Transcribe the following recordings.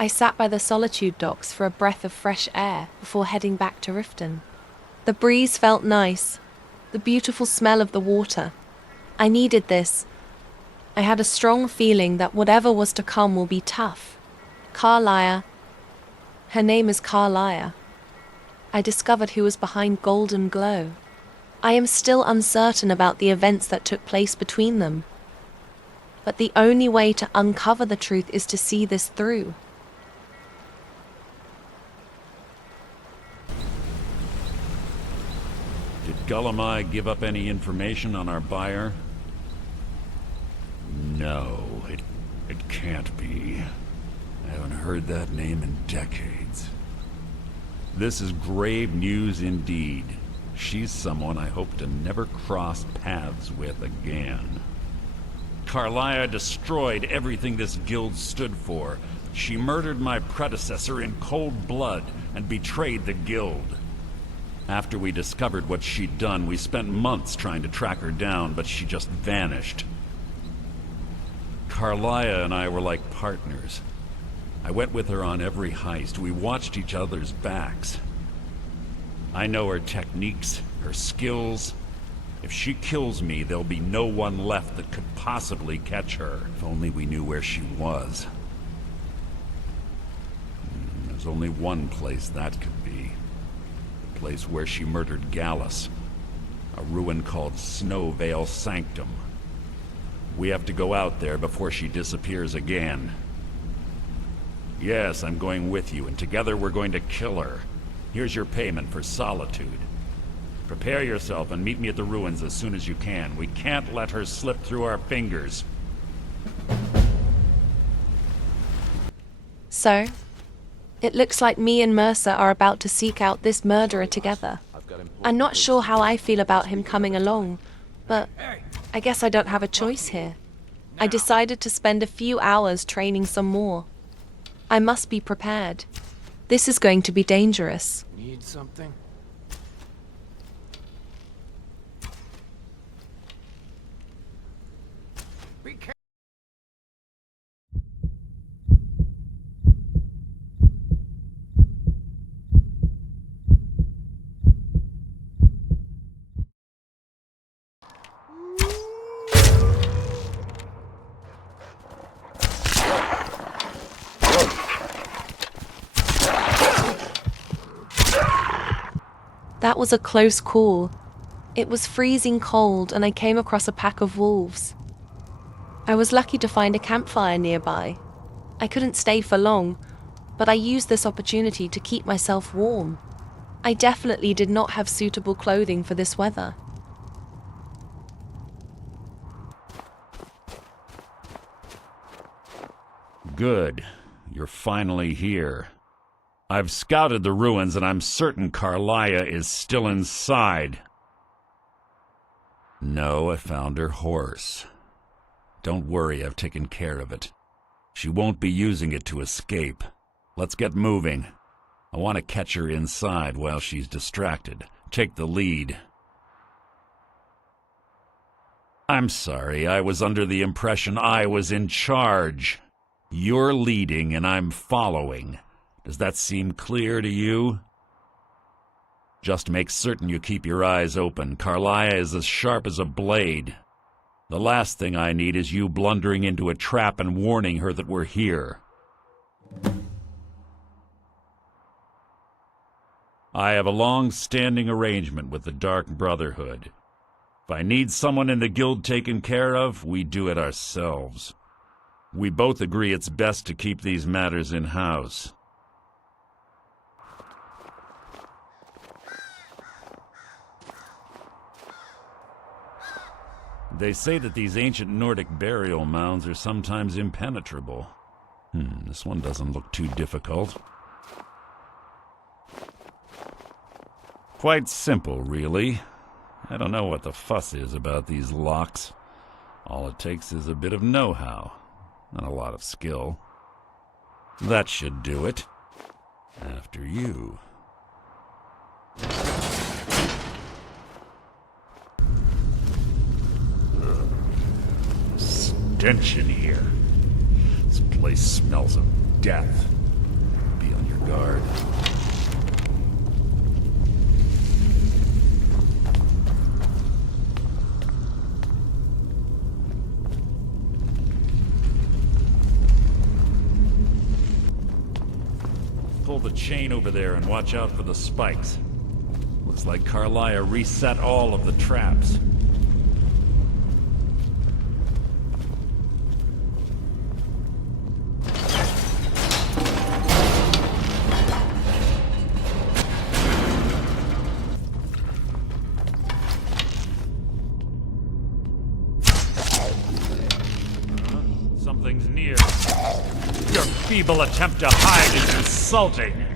I sat by the Solitude docks for a breath of fresh air before heading back to Riften. The breeze felt nice, the beautiful smell of the water. I needed this. I had a strong feeling that whatever was to come will be tough. Carlia. Her name is Carlia. I discovered who was behind Golden Glow. I am still uncertain about the events that took place between them. But the only way to uncover the truth is to see this through. Did Gullamai give up any information on our buyer? No, it can't be. I haven't heard that name in decades. This is grave news indeed. She's someone I hope to never cross paths with again. Carlia destroyed everything this guild stood for. She murdered my predecessor in cold blood and betrayed the guild. After we discovered what she'd done, we spent months trying to track her down, but she just vanished. Carlia and I were like partners. I went with her on every heist. We watched each other's backs. I know her techniques, her skills. If she kills me, there'll be no one left that could possibly catch her. If only we knew where she was. There's only one place that could be. The place where she murdered Gallus. A ruin called Snowvale Sanctum. We have to go out there before she disappears again. Yes, I'm going with you, and together we're going to kill her. Here's your payment for solitude. Prepare yourself and meet me at the ruins as soon as you can. We can't let her slip through our fingers. So, it looks like me and Mercer are about to seek out this murderer together. I'm not sure how I feel about him coming along, but I guess I don't have a choice here. I decided to spend a few hours training some more. I must be prepared. This is going to be dangerous. Need something? Be careful. That was a close call. It was freezing cold and I came across a pack of wolves. I was lucky to find a campfire nearby. I couldn't stay for long, but I used this opportunity to keep myself warm. I definitely did not have suitable clothing for this weather. Good. You're finally here. I've scouted the ruins and I'm certain Carlia is still inside. No, I found her horse. Don't worry, I've taken care of it. She won't be using it to escape. Let's get moving. I want to catch her inside while she's distracted. Take the lead. I'm sorry, I was under the impression I was in charge. You're leading and I'm following. Does that seem clear to you? Just make certain you keep your eyes open. Carlia is as sharp as a blade. The last thing I need is you blundering into a trap and warning her that we're here. I have a long-standing arrangement with the Dark Brotherhood. If I need someone in the guild taken care of, we do it ourselves. We both agree it's best to keep these matters in-house. They say that these ancient Nordic burial mounds are sometimes impenetrable. This one doesn't look too difficult. Quite simple, really. I don't know what the fuss is about these locks. All it takes is a bit of know-how, and a lot of skill. That should do it. After you. Stench in here. This place smells of death. guard. Pull the chain over there and watch out for the spikes. Looks like Carlia reset all of the traps. Something's near. Your feeble attempt to hide is insulting.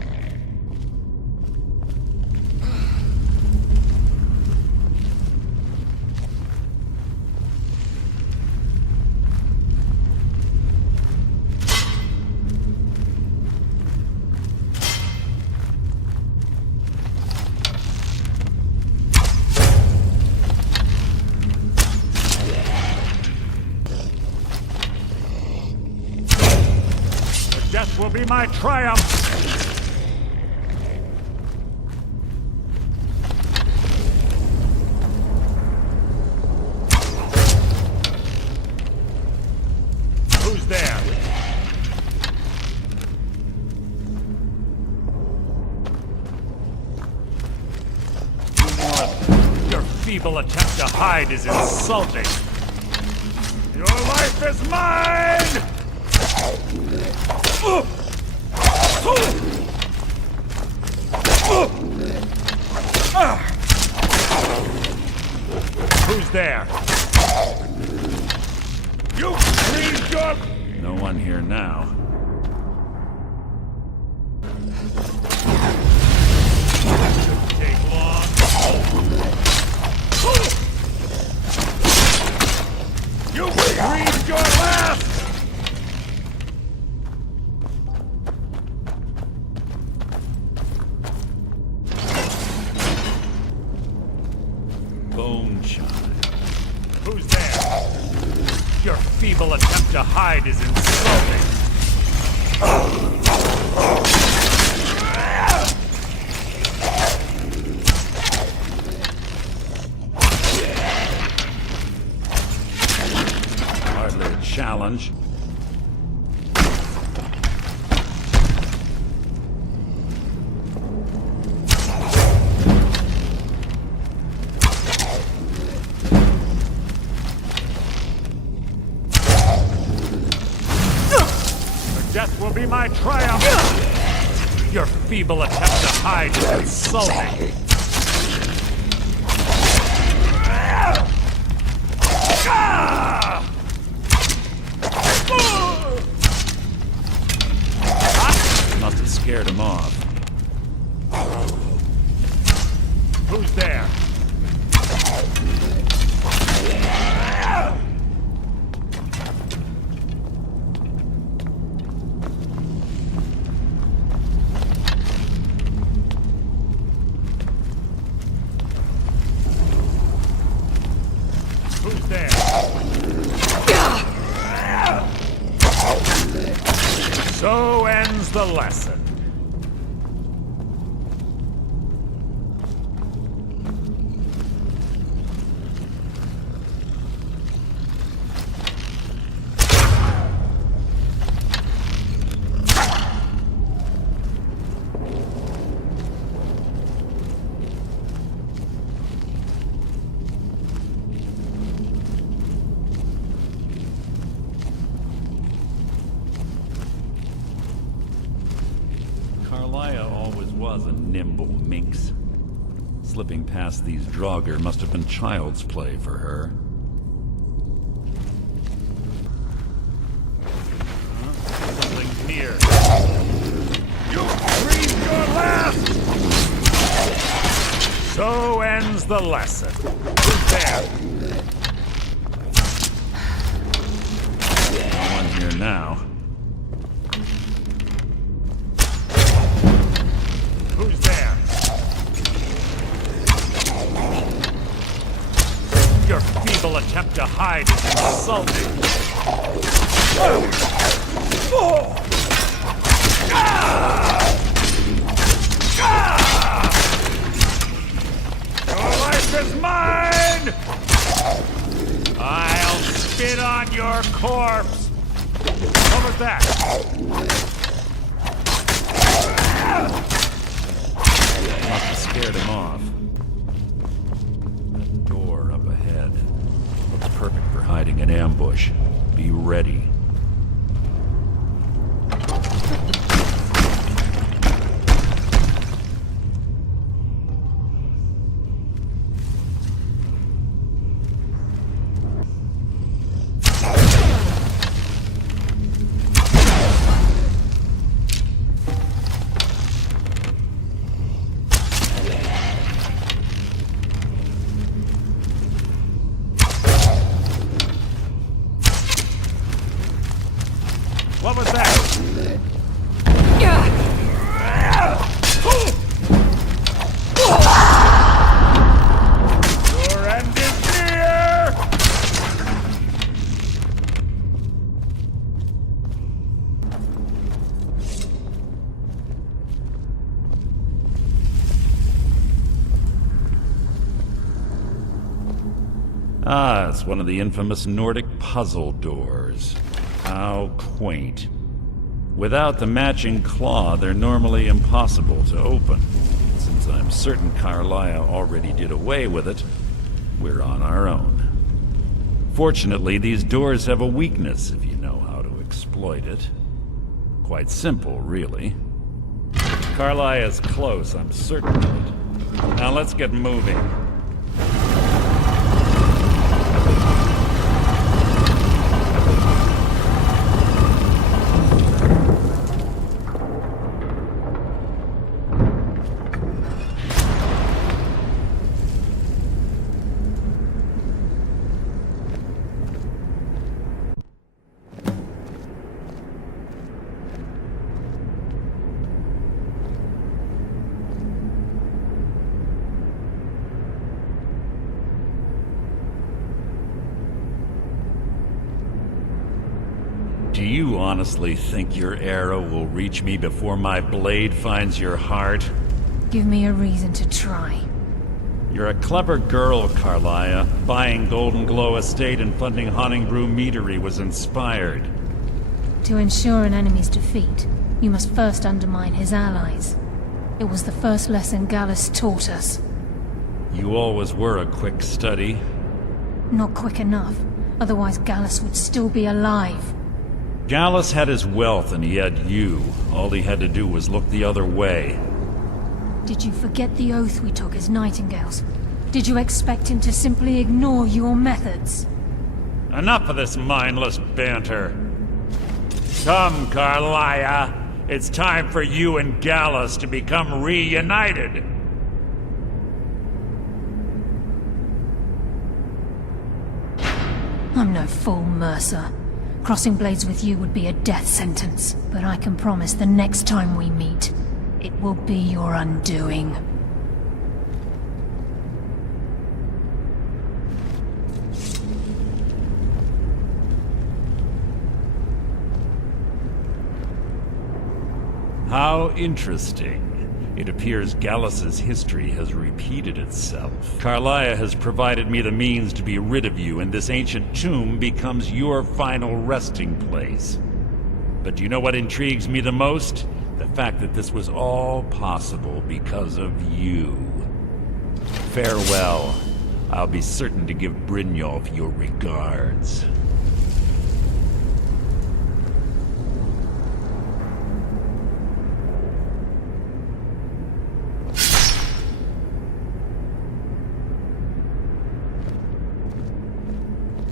Death will be my triumph! Who's there? Your feeble attempt to hide is insulting. Your life is mine! Who's there? You breathed your... No one here now. Shouldn't take long. You breathed your last! Bone chime. Who's there? Your feeble attempt to hide is insulting. Hardly a challenge. Death will be my triumph! Your feeble attempt to hide is insulting! Must have scared him off. Who's there? Who's there? So ends the lesson. Carlia always was a nimble minx. Slipping past these Draugr must have been child's play for her. Something's near. You breathed your last! So ends the lesson. Who's there? No one here now. Who's there? Your feeble attempt to hide is insulting. was that? Must have scared him off. That door up ahead looks perfect for hiding an ambush. Be ready. What was that? Your end is near! Ah, it's one of the infamous Nordic puzzle doors. How quaint. Without the matching claw, they're normally impossible to open. Since I'm certain Carlia already did away with it, we're on our own. Fortunately, these doors have a weakness if you know how to exploit it. Quite simple, really. Carlia's close, I'm certain of it. Now let's get moving. Do you honestly think your arrow will reach me before my blade finds your heart? Give me a reason to try. You're a clever girl, Carlia. Buying Golden Glow Estate and funding Honningbrew Meadery was inspired. To ensure an enemy's defeat, you must first undermine his allies. It was the first lesson Gallus taught us. You always were a quick study. Not quick enough, otherwise Gallus would still be alive. Gallus had his wealth and he had you. All he had to do was look the other way. Did you forget the oath we took as Nightingales? Did you expect him to simply ignore your methods? Enough of this mindless banter. Come, Carlia. It's time for you and Gallus to become reunited. I'm no fool, Mercer. Crossing blades with you would be a death sentence, but I can promise the next time we meet, it will be your undoing. How interesting. It appears Gallus's history has repeated itself. Carlia has provided me the means to be rid of you, and this ancient tomb becomes your final resting place. But do you know what intrigues me the most? The fact that this was all possible because of you. Farewell. I'll be certain to give Brynjolf your regards.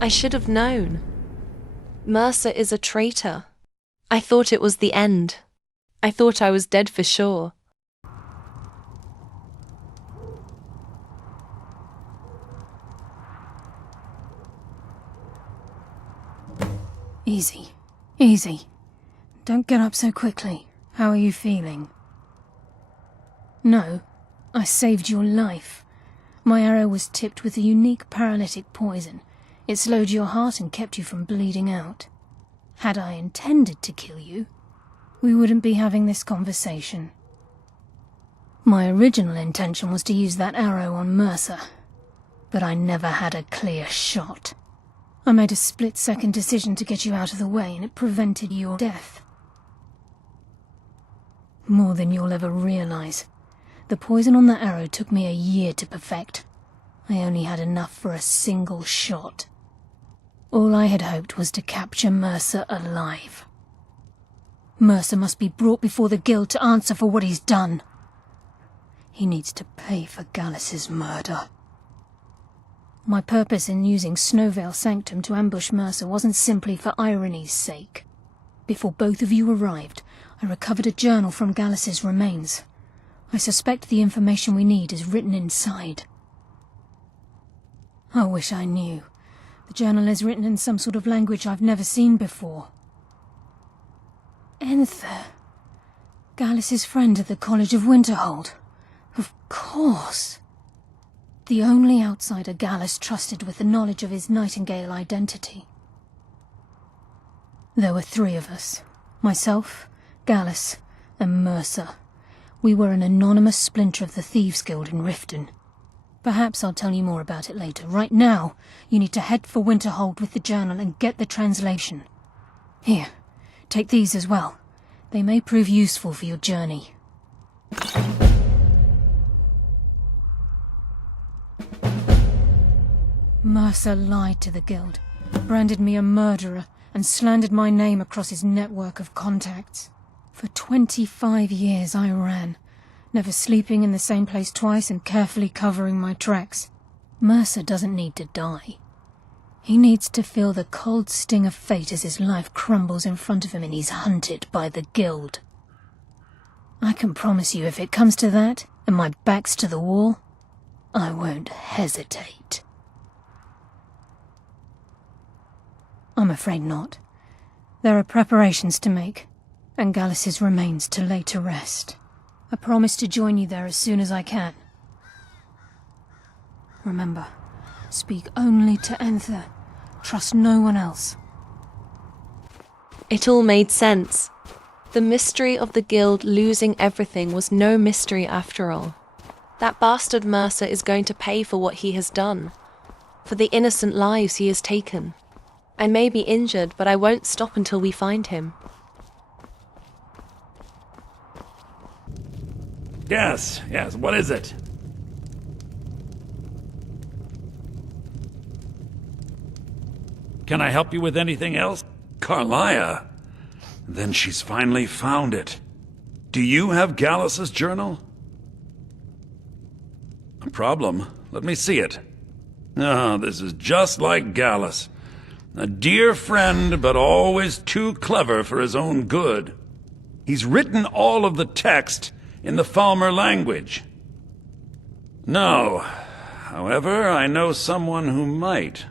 I should have known. Mercer is a traitor. I thought it was the end. I thought I was dead for sure. Easy. Easy. Don't get up so quickly. How are you feeling? No, I saved your life. My arrow was tipped with a unique paralytic poison. It slowed your heart and kept you from bleeding out. Had I intended to kill you, we wouldn't be having this conversation. My original intention was to use that arrow on Mercer, but I never had a clear shot. I made a split-second decision to get you out of the way, and it prevented your death. More than you'll ever realize. The poison on that arrow took me a year to perfect. I only had enough for a single shot. All I had hoped was to capture Mercer alive. Mercer must be brought before the Guild to answer for what he's done. He needs to pay for Gallus's murder. My purpose in using Snowveil Sanctum to ambush Mercer wasn't simply for irony's sake. Before both of you arrived, I recovered a journal from Gallus's remains. I suspect the information we need is written inside. I wish I knew. The journal is written in some sort of language I've never seen before. Enther. Gallus's friend at the College of Winterhold. Of course. The only outsider Gallus trusted with the knowledge of his Nightingale identity. There were 3 of us. Myself, Gallus, and Mercer. We were an anonymous splinter of the Thieves Guild in Riften. Perhaps I'll tell you more about it later. Right now, you need to head for Winterhold with the journal and get the translation. Here, take these as well. They may prove useful for your journey. Mercer lied to the Guild, branded me a murderer, and slandered my name across his network of contacts. For 25 years I ran, never sleeping in the same place twice and carefully covering my tracks. Mercer doesn't need to die. He needs to feel the cold sting of fate as his life crumbles in front of him and he's hunted by the Guild. I can promise you if it comes to that, and my back's to the wall, I won't hesitate. I'm afraid not. There are preparations to make, and Gallus's remains to lay to rest. I promise to join you there as soon as I can. Remember, speak only to Enther. Trust no one else. It all made sense. The mystery of the Guild losing everything was no mystery after all. That bastard Mercer is going to pay for what he has done, for the innocent lives he has taken. I may be injured, but I won't stop until we find him. Yes, what is it? Can I help you with anything else? Carlia? Then she's finally found it. Do you have Gallus's journal? A problem? Let me see it. Ah, this is just like Gallus. A dear friend, but always too clever for his own good. He's written all of the text in the Falmer language. No. However, I know someone who might.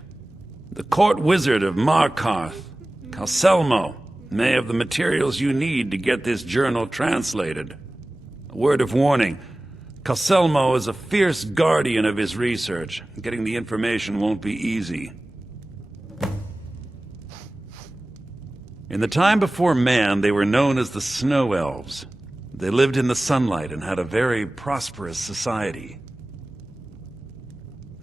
The court wizard of Markarth, Calcelmo, may have the materials you need to get this journal translated. A word of warning. Calcelmo is a fierce guardian of his research. Getting the information won't be easy. In the time before man, they were known as the Snow Elves. They lived in the sunlight and had a very prosperous society.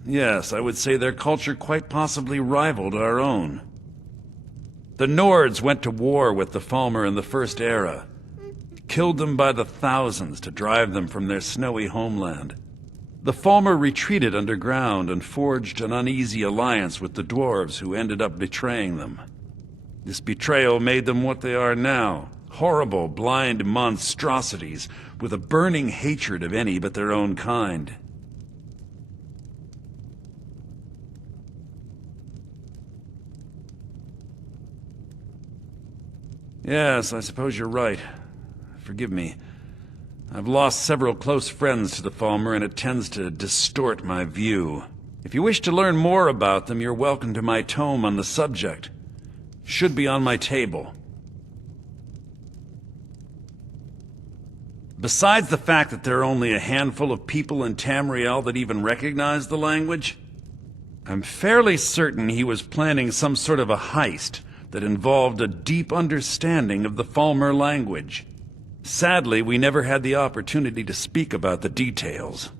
Yes, I would say their culture quite possibly rivaled our own. The Nords went to war with the Falmer in the First Era, killed them by the thousands to drive them from their snowy homeland. The Falmer retreated underground and forged an uneasy alliance with the dwarves who ended up betraying them. This betrayal made them what they are now, horrible, blind monstrosities with a burning hatred of any but their own kind. Yes, I suppose you're right. Forgive me. I've lost several close friends to the Falmer, and it tends to distort my view. If you wish to learn more about them, you're welcome to my tome on the subject. Should be on my table. Besides the fact that there are only a handful of people in Tamriel that even recognize the language, I'm fairly certain he was planning some sort of a heist that involved a deep understanding of the Falmer language. Sadly, we never had the opportunity to speak about the details.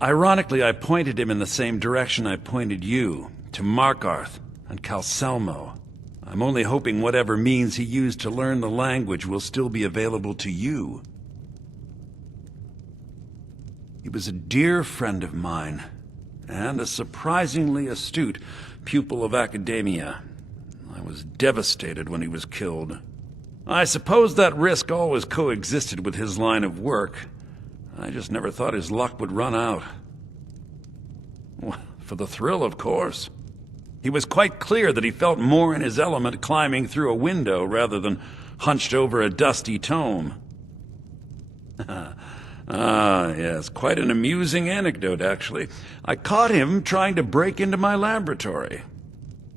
Ironically, I pointed him in the same direction I pointed you, to Markarth and Calselmo. I'm only hoping whatever means he used to learn the language will still be available to you. He was a dear friend of mine, and a surprisingly astute pupil of academia. I was devastated when he was killed. I suppose that risk always coexisted with his line of work. I just never thought his luck would run out. Well, for the thrill, of course. He was quite clear that he felt more in his element climbing through a window rather than hunched over a dusty tome. Ah, yes, quite an amusing anecdote, actually. I caught him trying to break into my laboratory.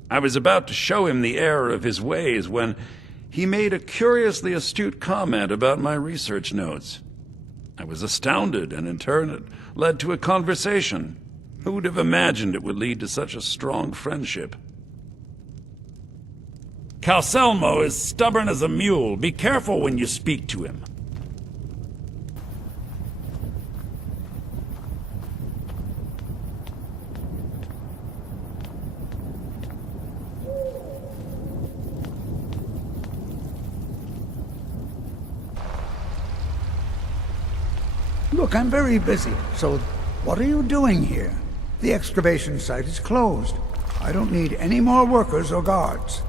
I was about to show him the error of his ways when he made a curiously astute comment about my research notes. I was astounded, and in turn it led to a conversation. Who would have imagined it would lead to such a strong friendship? Calselmo is stubborn as a mule. Be careful when you speak to him. Look, I'm very busy, so what are you doing here? The excavation site is closed. I don't need any more workers or guards.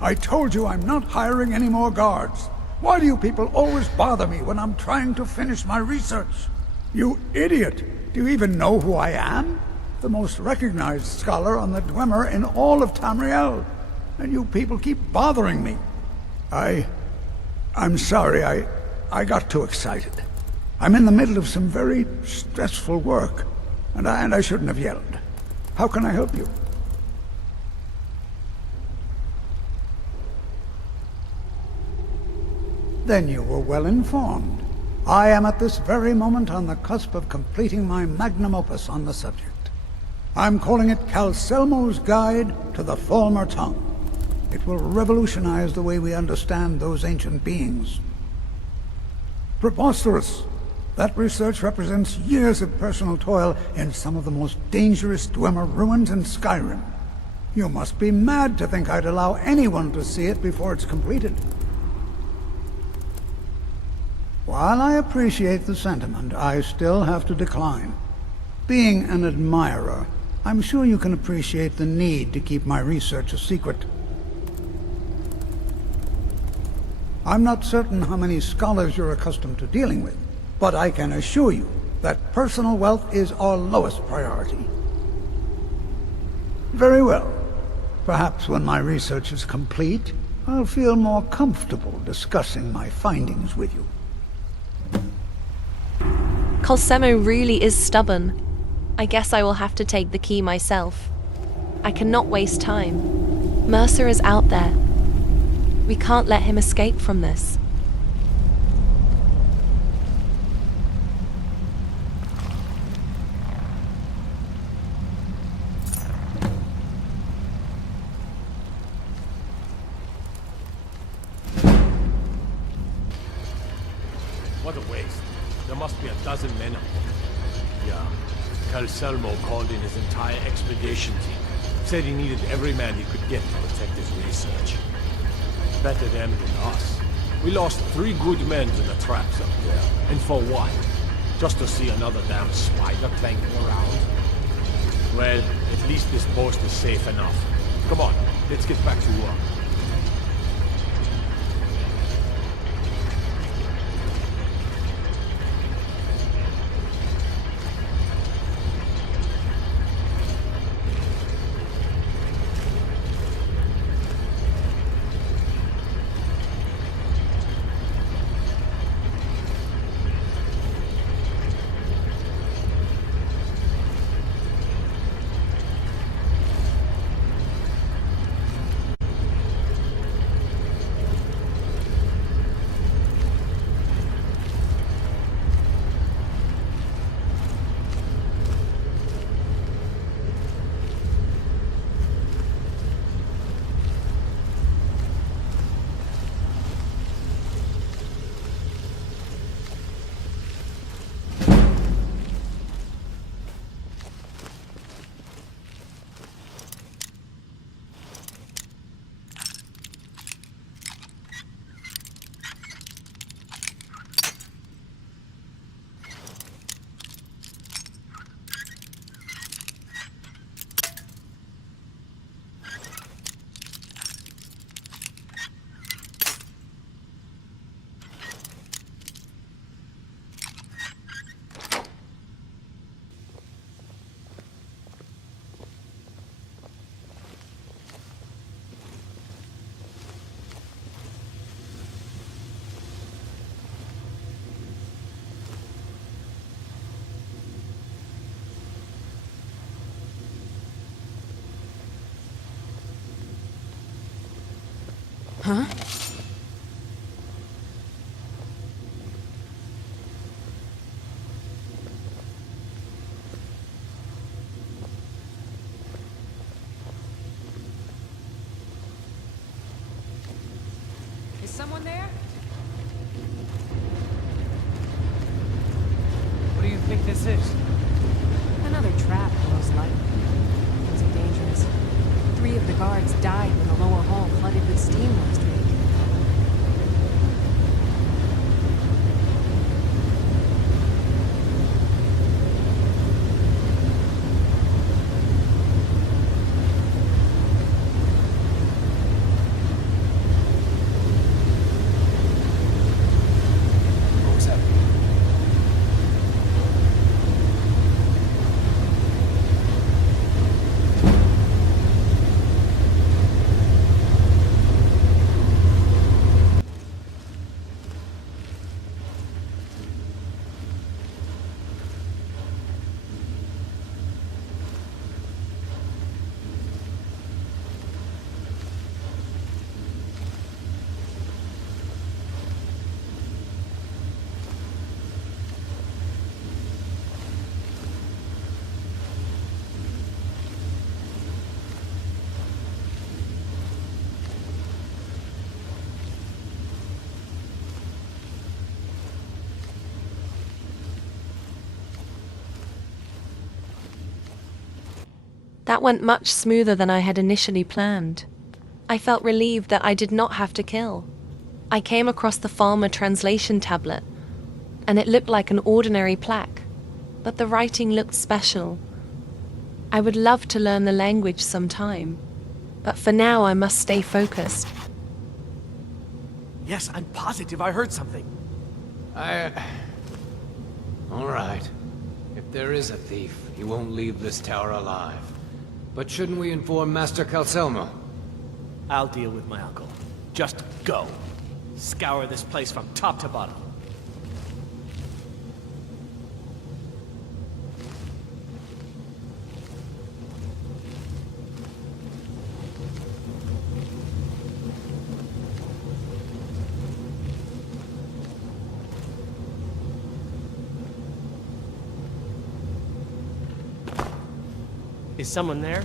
I told you I'm not hiring any more guards. Why do you people always bother me when I'm trying to finish my research? You idiot! Do you even know who I am? The most recognized scholar on the Dwemer in all of Tamriel. And you people keep bothering me. I'm sorry, I got too excited. I'm in the middle of some very stressful work, and I shouldn't have yelled. How can I help you? Then you were well informed. I am at this very moment on the cusp of completing my magnum opus on the subject. I'm calling it Calselmo's Guide to the Falmer Tongue. It will revolutionize the way we understand those ancient beings. Preposterous! That research represents years of personal toil in some of the most dangerous Dwemer ruins in Skyrim. You must be mad to think I'd allow anyone to see it before it's completed. While I appreciate the sentiment, I still have to decline. Being an admirer, I'm sure you can appreciate the need to keep my research a secret. I'm not certain how many scholars you're accustomed to dealing with, but I can assure you that personal wealth is our lowest priority. Very well. Perhaps when my research is complete, I'll feel more comfortable discussing my findings with you. Calselmo really is stubborn. I guess I will have to take the key myself. I cannot waste time. Mercer is out there. We can't let him escape from this. What a waste. There must be a dozen men up there. Yeah. Calselmo called in his entire expedition team. Said he needed every man he could get to protect his research. Better them than us. We lost 3 good men to the traps up there. And for what? Just to see another damn spider clanking around? Well, at least this post is safe enough. Come on, let's get back to work. Huh? Is someone there? What do you think this is? Another trap, most likely. Things are dangerous. 3 of the guards died when the lower hall flooded with steam last week. What was happening? That went much smoother than I had initially planned. I felt relieved that I did not have to kill. I came across the farmer translation tablet, and it looked like an ordinary plaque, but the writing looked special. I would love to learn the language sometime, but for now I must stay focused. Yes, I'm positive I heard something. All right. If there is a thief, he won't leave this tower alive. But shouldn't we inform Master Calcelmo? I'll deal with my uncle. Just go. Scour this place from top to bottom. Is someone there?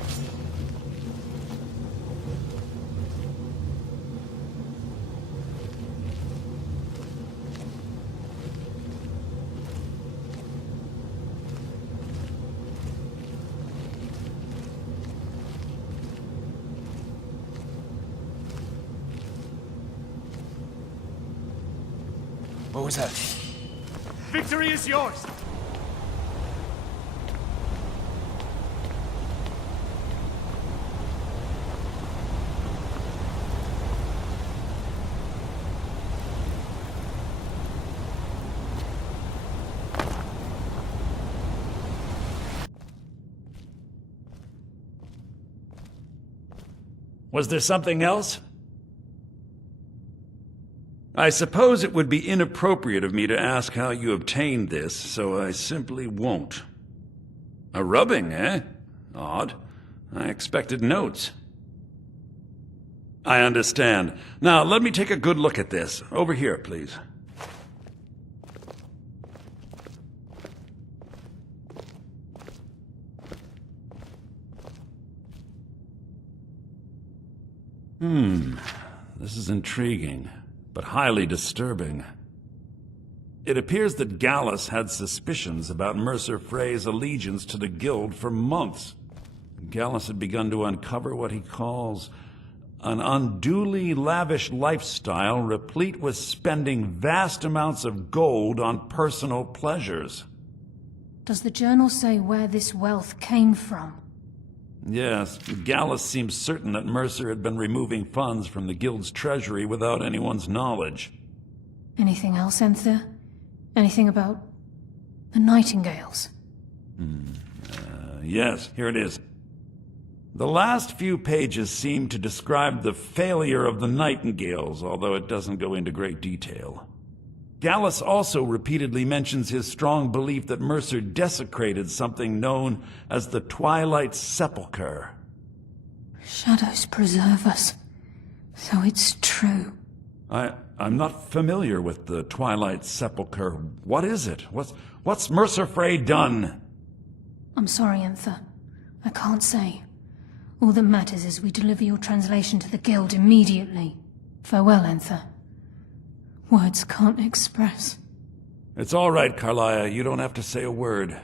What was that? Victory is yours! Was there something else? I suppose it would be inappropriate of me to ask how you obtained this, so I simply won't. A rubbing, eh? Odd. I expected notes. I understand. Now, let me take a good look at this. Over here, please. This is intriguing, but highly disturbing. It appears that Gallus had suspicions about Mercer Frey's allegiance to the Guild for months. Gallus had begun to uncover what he calls an unduly lavish lifestyle replete with spending vast amounts of gold on personal pleasures. Does the journal say where this wealth came from? Yes, Gallus seems certain that Mercer had been removing funds from the Guild's treasury without anyone's knowledge. Anything else, Enthir? Anything about the Nightingales? Yes, here it is. The last few pages seem to describe the failure of the Nightingales, although it doesn't go into great detail. Gallus also repeatedly mentions his strong belief that Mercer desecrated something known as the Twilight Sepulchre. Shadows preserve us. So it's true. I'm not familiar with the Twilight Sepulchre. What is it? What's Mercer Frey done? I'm sorry, Enther. I can't say. All that matters is we deliver your translation to the Guild immediately. Farewell, Enther. Words can't express. It's all right, Carlia. You don't have to say a word.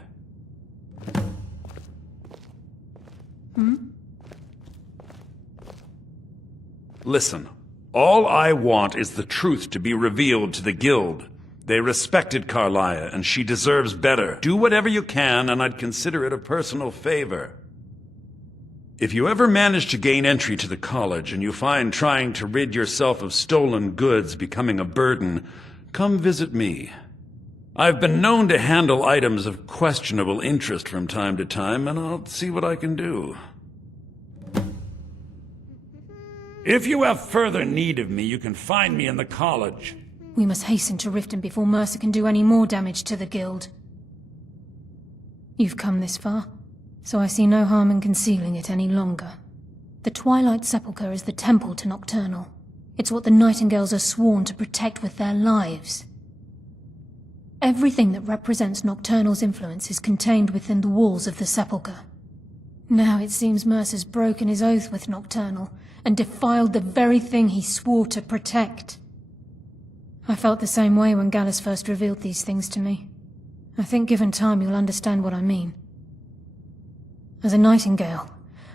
Listen, all I want is the truth to be revealed to the Guild. They respected Carlia, and she deserves better. Do whatever you can, and I'd consider it a personal favor. If you ever manage to gain entry to the college, and you find trying to rid yourself of stolen goods becoming a burden, come visit me. I've been known to handle items of questionable interest from time to time, and I'll see what I can do. If you have further need of me, you can find me in the college. We must hasten to Riften before Mercer can do any more damage to the Guild. You've come this far, so I see no harm in concealing it any longer. The Twilight Sepulchre is the temple to Nocturnal. It's what the Nightingales are sworn to protect with their lives. Everything that represents Nocturnal's influence is contained within the walls of the Sepulchre. Now it seems Mercer's broken his oath with Nocturnal, and defiled the very thing he swore to protect. I felt the same way when Gallus first revealed these things to me. I think given time you'll understand what I mean. As a Nightingale,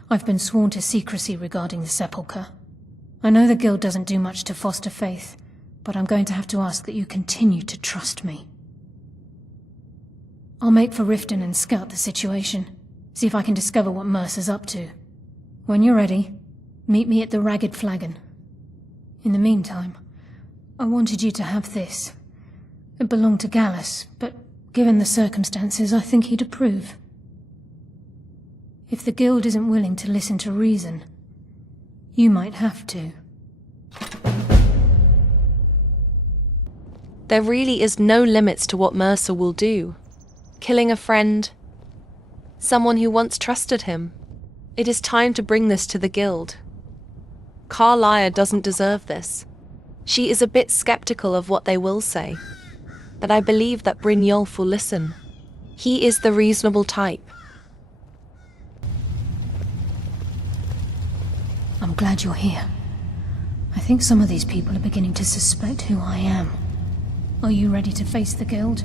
I've been sworn to secrecy regarding the Sepulchre. I know the Guild doesn't do much to foster faith, but I'm going to have to ask that you continue to trust me. I'll make for Riften and scout the situation, see if I can discover what Mercer's up to. When you're ready, meet me at the Ragged Flagon. In the meantime, I wanted you to have this. It belonged to Gallus, but given the circumstances, I think he'd approve. If the Guild isn't willing to listen to reason, you might have to. There really is no limits to what Mercer will do. Killing a friend, someone who once trusted him. It is time to bring this to the Guild. Carlia doesn't deserve this. She is a bit skeptical of what they will say, but I believe that Brynjolf will listen. He is the reasonable type. I'm glad you're here. I think some of these people are beginning to suspect who I am. Are you ready to face the Guild?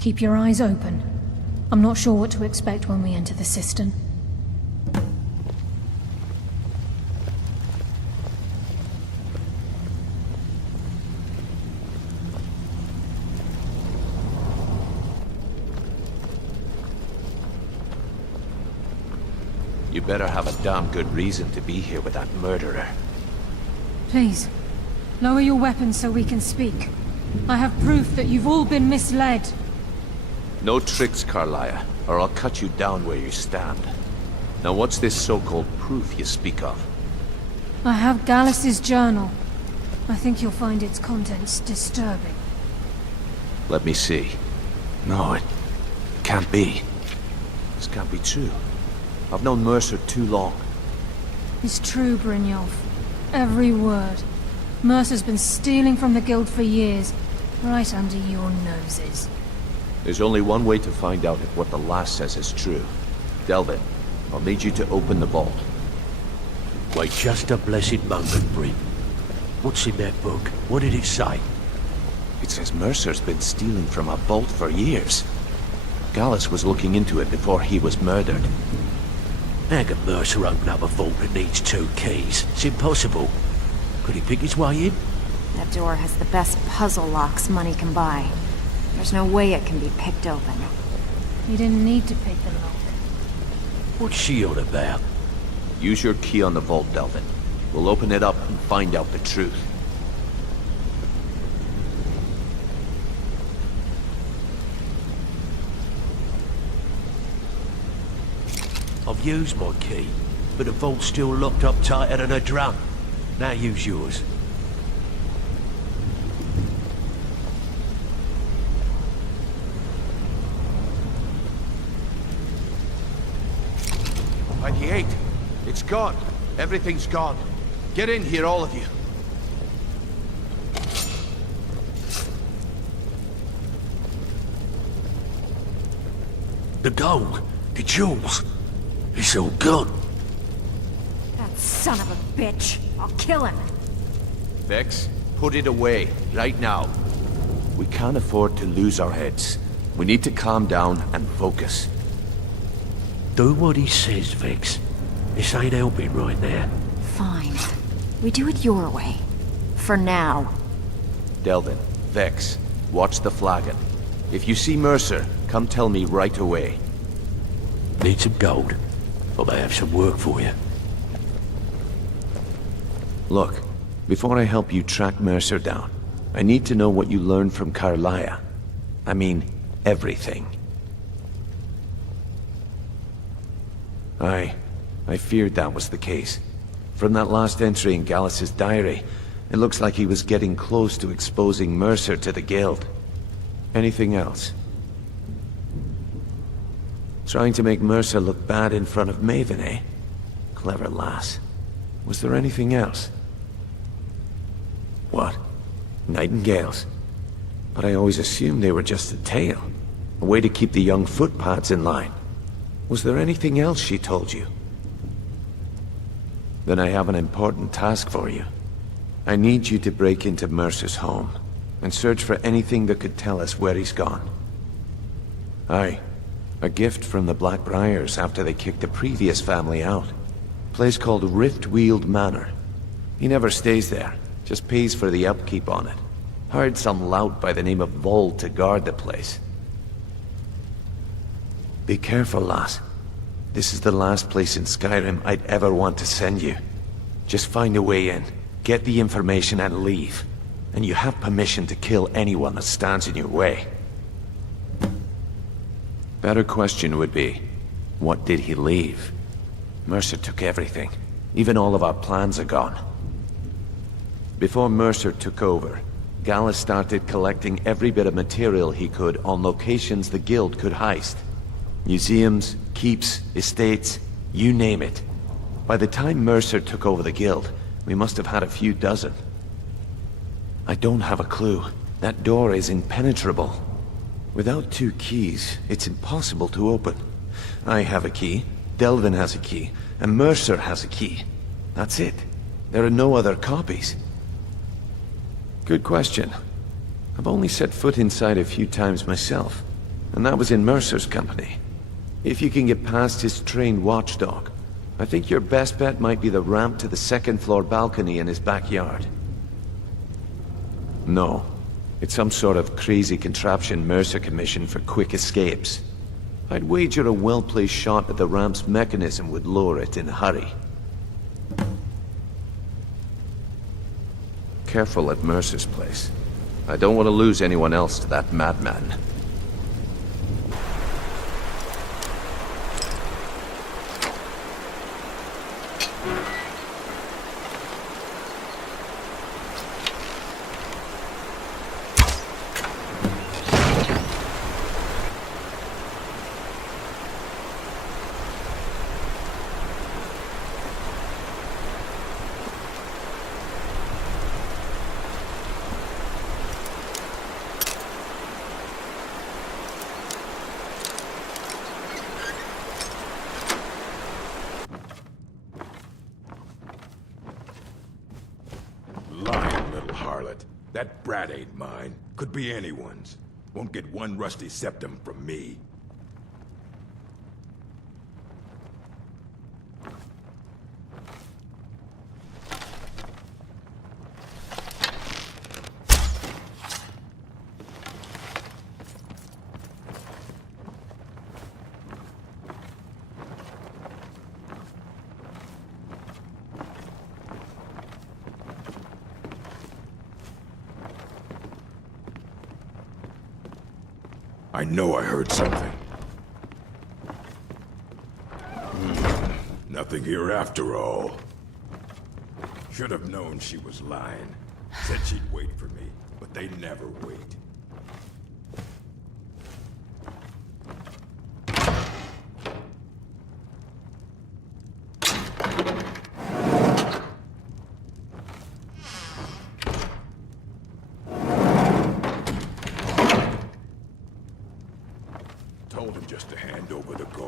Keep your eyes open. I'm not sure what to expect when we enter the cistern. You better have a damn good reason to be here with that murderer. Please, lower your weapons so we can speak. I have proof that you've all been misled. No tricks, Carlia, or I'll cut you down where you stand. Now what's this so-called proof you speak of? I have Gallus's journal. I think you'll find its contents disturbing. Let me see. No, it can't be. This can't be true. I've known Mercer too long. It's true, Brynjolf. Every word. Mercer's been stealing from the Guild for years, right under your noses. There's only one way to find out if what the lass says is true. Delvin, I'll need you to open the vault. Wait just a blessed moment, Bryn. What's in that book? What did it say? It says Mercer's been stealing from a vault for years. Gallus was looking into it before he was murdered. How can Mercer open up a vault that needs 2 keys? It's impossible. Could he pick his way in? That door has the best puzzle locks money can buy. There's no way it can be picked open. You didn't need to pick the lock. What's she on about? Use your key on the vault, Delvin. We'll open it up and find out the truth. I've used my key, but the vault's still locked up tighter than a drum. Now use yours. It's gone. Everything's gone. Get in here, all of you. The gold, the jewels, it's all gone. That son of a bitch. I'll kill him. Vex, put it away, right now. We can't afford to lose our heads. We need to calm down and focus. Do what he says, Vex. This ain't helping right now. Fine. We do it your way. For now. Delvin, Vex, watch the flagon. If you see Mercer, come tell me right away. Need some gold. I may have some work for you. Look, before I help you track Mercer down, I need to know what you learned from Carlia. I mean, everything. I feared that was the case. From that last entry in Gallus's diary, it looks like he was getting close to exposing Mercer to the Guild. Anything else? Trying to make Mercer look bad in front of Maven, eh? Clever lass. Was there anything else? What? Nightingales? But I always assumed they were just a tale. A way to keep the young footpads in line. Was there anything else she told you? Then I have an important task for you. I need you to break into Mercer's home and search for anything that could tell us where he's gone. Aye. A gift from the Blackbriars after they kicked the previous family out. Place called Riftweald Manor. He never stays there, just pays for the upkeep on it. Hired some lout by the name of Vold to guard the place. Be careful, lass. This is the last place in Skyrim I'd ever want to send you. Just find a way in, get the information and leave. And you have permission to kill anyone that stands in your way. Better question would be, what did he leave? Mercer took everything. Even all of our plans are gone. Before Mercer took over, Gallus started collecting every bit of material he could on locations the Guild could heist. Museums, keeps, estates, you name it. By the time Mercer took over the Guild, we must have had a few dozen. I don't have a clue. That door is impenetrable. Without 2 keys, it's impossible to open. I have a key, Delvin has a key, and Mercer has a key. That's it. There are no other copies. Good question. I've only set foot inside a few times myself, and that was in Mercer's company. If you can get past his trained watchdog, I think your best bet might be the ramp to the 2nd floor balcony in his backyard. No. It's some sort of crazy contraption Mercer commissioned for quick escapes. I'd wager a well-placed shot at the ramp's mechanism would lure it in a hurry. Careful at Mercer's place. I don't want to lose anyone else to that madman. Lying little harlot. That brat ain't mine. Could be anyone's. Won't get one rusty septum from me. I know I heard something. Nothing here after all. Should have known she was lying. Said she'd wait for me, but they never wait.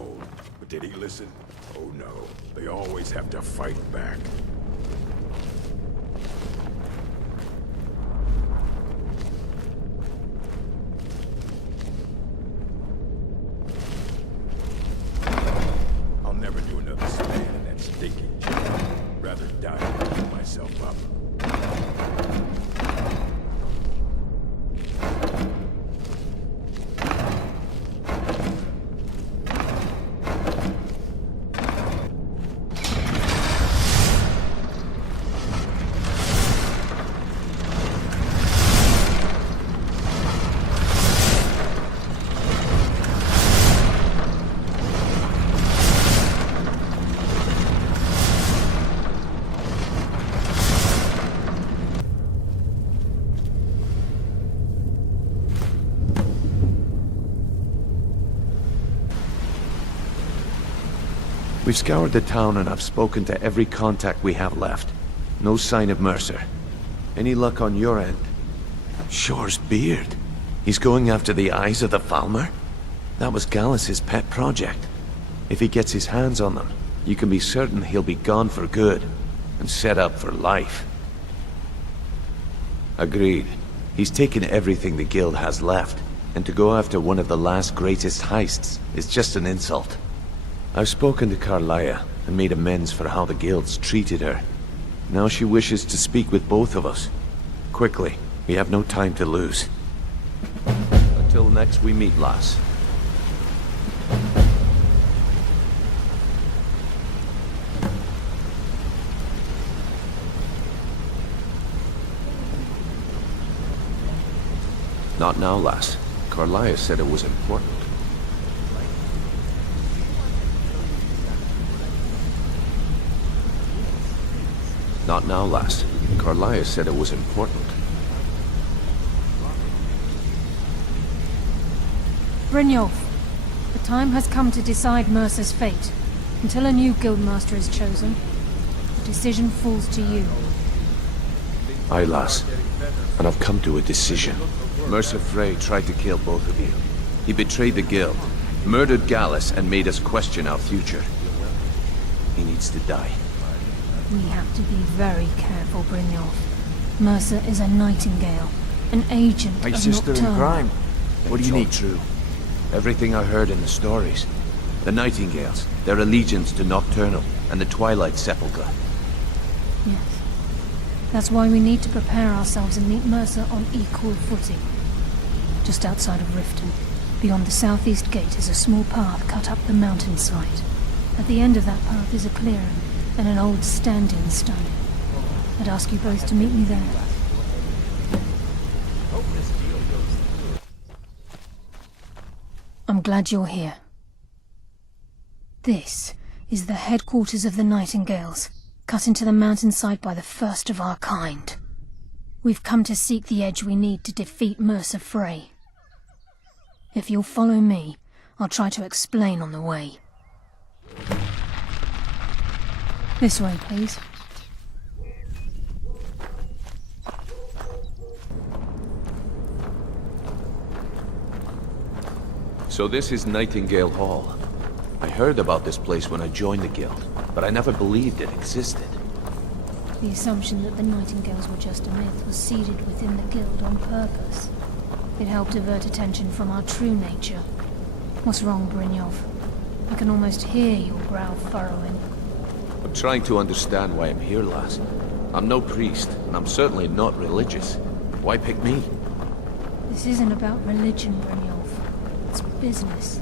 told. But did he listen? Oh no. They always have to fight back. I'll never do another stand in that stinking job. Rather die than beat myself up. We've scoured the town and I've spoken to every contact we have left. No sign of Mercer. Any luck on your end? Shore's beard. He's going after the eyes of the Falmer? That was Gallus's pet project. If he gets his hands on them, you can be certain he'll be gone for good, and set up for life. Agreed. He's taken everything the guild has left, and to go after one of the last greatest heists is just an insult. I've spoken to Carlia and made amends for how the guilds treated her. Now she wishes to speak with both of us. Quickly, we have no time to lose. Until next we meet, lass. Not now, lass. Carlia said it was important. Not now, lass. Carlia said it was important. Brynjolf, the time has come to decide Mercer's fate. Until a new guildmaster is chosen, the decision falls to you. Aye, lass. And I've come to a decision. Mercer Frey tried to kill both of you. He betrayed the guild, murdered Gallus, and made us question our future. He needs to die. We have to be very careful, Brynjolf. Mercer is a nightingale, an agent of Nocturne. What do you need, True? Everything I heard in the stories. The Nightingales, their allegiance to Nocturnal, and the Twilight Sepulchre. Yes. That's why we need to prepare ourselves and meet Mercer on equal footing. Just outside of Riften, beyond the southeast gate, is a small path cut up the mountainside. At the end of that path is a clearing, and an old stand-in stone. I'd ask you both to meet me there. I'm glad you're here. This is the headquarters of the Nightingales, cut into the mountainside by the first of our kind. We've come to seek the edge we need to defeat Mercer Frey. If you'll follow me, I'll try to explain on the way. This way, please. So this is Nightingale Hall. I heard about this place when I joined the guild, but I never believed it existed. The assumption that the Nightingales were just a myth was seeded within the guild on purpose. It helped divert attention from our true nature. What's wrong, Brynjolf? I can almost hear your brow furrowing. I'm trying to understand why I'm here, lass. I'm no priest, and I'm certainly not religious. Why pick me? This isn't about religion, Brynjolf. It's business.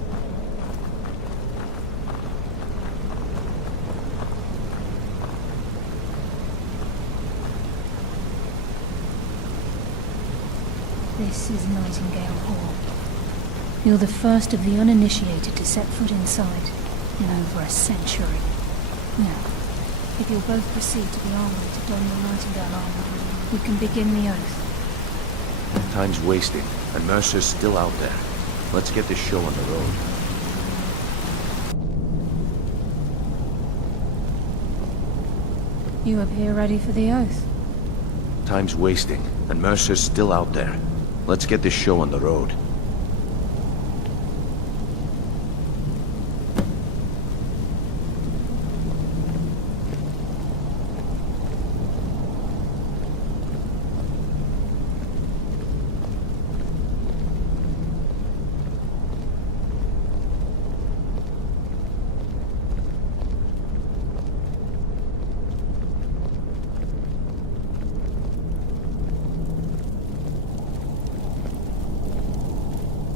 This is Nightingale Hall. You're the first of the uninitiated to set foot inside in over a century. Now, if you'll both proceed to the armory to don the Nightingale armor, we can begin the oath. Time's wasting, and Mercer's still out there. Let's get this show on the road. You appear ready for the oath. Time's wasting, and Mercer's still out there. Let's get this show on the road.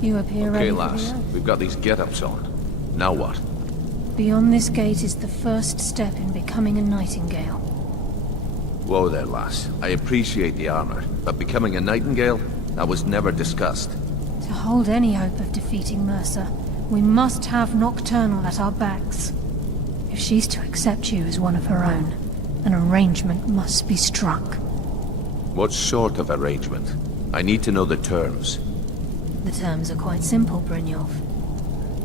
You appear Okay, ready for lass. the oath. We've got these get-ups on. Now what? Beyond this gate is the first step in becoming a nightingale. Whoa there, lass. I appreciate the armor, but becoming a nightingale? That was never discussed. To hold any hope of defeating Mercer, we must have Nocturnal at our backs. If she's to accept you as one of her own, an arrangement must be struck. What sort of arrangement? I need to know the terms. The terms are quite simple, Brynjolf.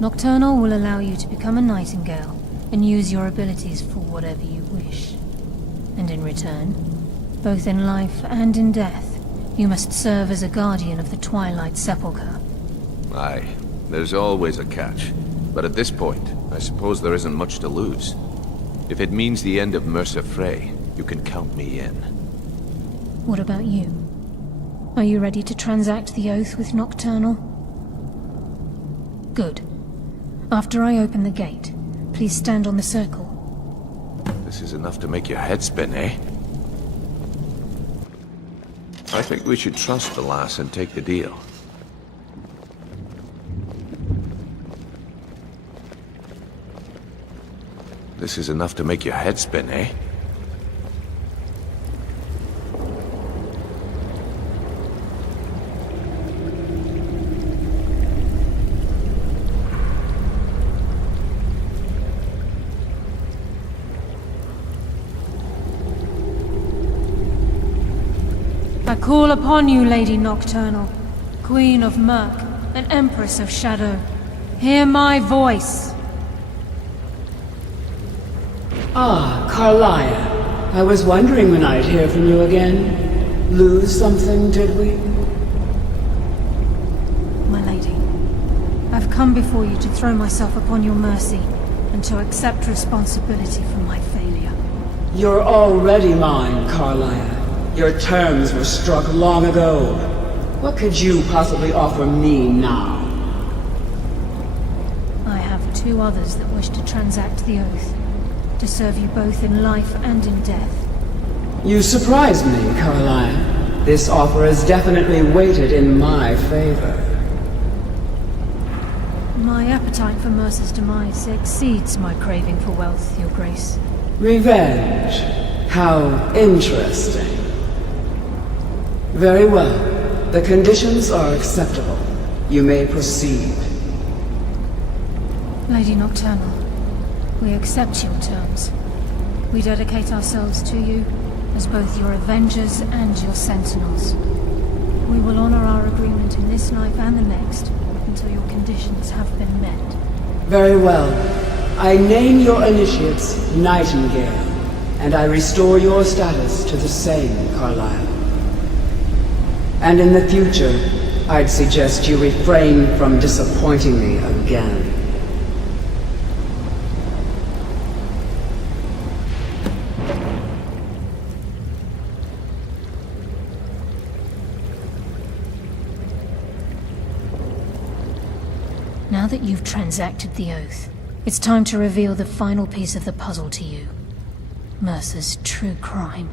Nocturnal will allow you to become a nightingale and use your abilities for whatever you wish. And in return, both in life and in death, you must serve as a guardian of the Twilight Sepulchre. Aye, there's always a catch. But at this point, I suppose there isn't much to lose. If it means the end of Mercer Frey, you can count me in. What about you? Are you ready to transact the oath with Nocturnal? Good. After I open the gate, please stand on the circle. This is enough to make your head spin, eh? I think we should trust the lass and take the deal. This is enough to make your head spin, eh? I call upon you, Lady Nocturnal, Queen of Murk and Empress of Shadow. Hear my voice. Ah, Carlia. I was wondering when I'd hear from you again. Lose something, did we? My lady, I've come before you to throw myself upon your mercy and to accept responsibility for my failure. You're already mine, Carlia. Your terms were struck long ago. What could you possibly offer me now? I have two others that wish to transact the oath, to serve you both in life and in death. You surprise me, Carlia. This offer is definitely weighted in my favor. My appetite for Mercer's demise exceeds my craving for wealth, Your Grace. Revenge. How interesting. Very well. The conditions are acceptable. You may proceed. Lady Nocturnal, we accept your terms. We dedicate ourselves to you as both your avengers and your sentinels. We will honor our agreement in this life and the next until your conditions have been met. Very well. I name your initiates Nightingale, and I restore your status to the same, Carlisle. And in the future, I'd suggest you refrain from disappointing me again. Now that you've transacted the oath, it's time to reveal the final piece of the puzzle to you. Mercer's true crime.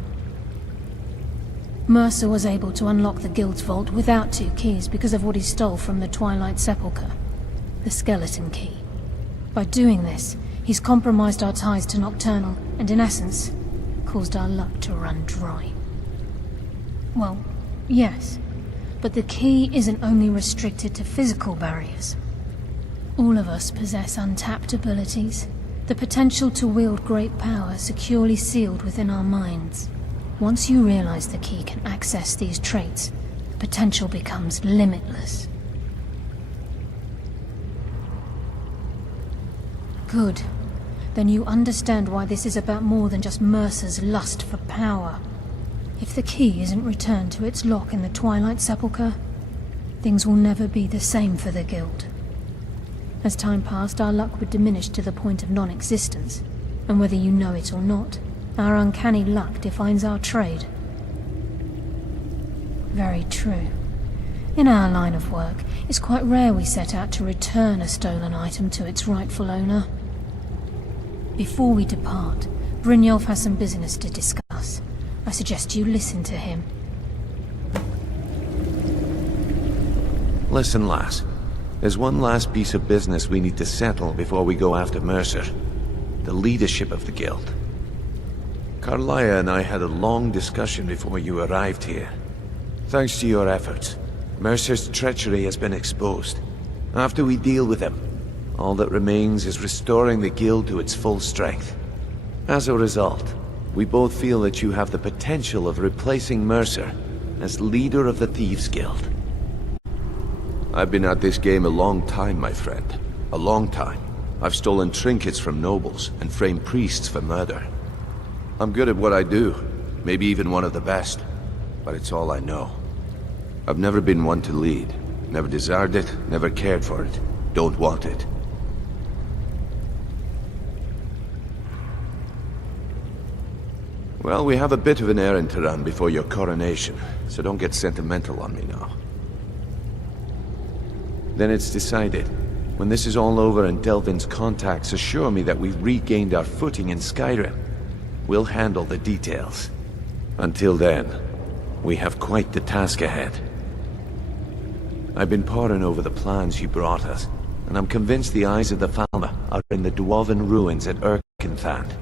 Mercer was able to unlock the Guild's vault without 2 keys because of what he stole from the Twilight Sepulchre, the skeleton key. By doing this, he's compromised our ties to Nocturnal and, in essence, caused our luck to run dry. Well, yes, but the key isn't only restricted to physical barriers. All of us possess untapped abilities, the potential to wield great power securely sealed within our minds. Once you realize the key can access these traits, the potential becomes limitless. Good. Then you understand why this is about more than just Mercer's lust for power. If the key isn't returned to its lock in the Twilight Sepulchre, things will never be the same for the Guild. As time passed, our luck would diminish to the point of non-existence, and whether you know it or not, our uncanny luck defines our trade. Very true. In our line of work, it's quite rare we set out to return a stolen item to its rightful owner. Before we depart, Brynjolf has some business to discuss. I suggest you listen to him. Listen, lass. There's one last piece of business we need to settle before we go after Mercer. The leadership of the guild. Carlia and I had a long discussion before you arrived here. Thanks to your efforts, Mercer's treachery has been exposed. After we deal with him, all that remains is restoring the guild to its full strength. As a result, we both feel that you have the potential of replacing Mercer as leader of the Thieves Guild. I've been at this game a long time, my friend. A long time. I've stolen trinkets from nobles and framed priests for murder. I'm good at what I do, maybe even one of the best, but it's all I know. I've never been one to lead. Never desired it, never cared for it. Don't want it. Well, we have a bit of an errand to run before your coronation, so don't get sentimental on me now. Then it's decided. When this is all over and Delvin's contacts assure me that we've regained our footing in Skyrim, we'll handle the details. Until then, we have quite the task ahead. I've been poring over the plans you brought us, and I'm convinced the eyes of the Falmer are in the Dwarven ruins at Erkenthand.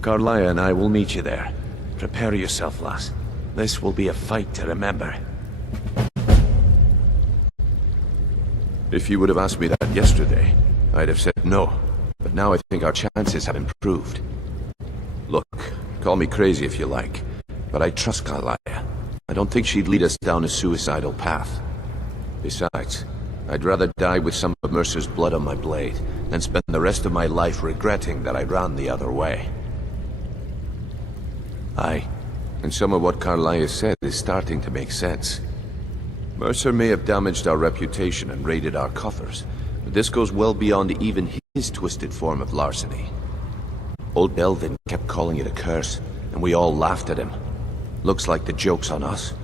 Carlia and I will meet you there. Prepare yourself, lass. This will be a fight to remember. If you would have asked me that yesterday, I'd have said no. But now I think our chances have improved. Look, call me crazy if you like, but I trust Carlia. I don't think she'd lead us down a suicidal path. Besides, I'd rather die with some of Mercer's blood on my blade than spend the rest of my life regretting that I ran the other way. Aye, and some of what Carlia said is starting to make sense. Mercer may have damaged our reputation and raided our coffers, but this goes well beyond even his twisted form of larceny. Old Delvin kept calling it a curse, and we all laughed at him. Looks like the joke's on us.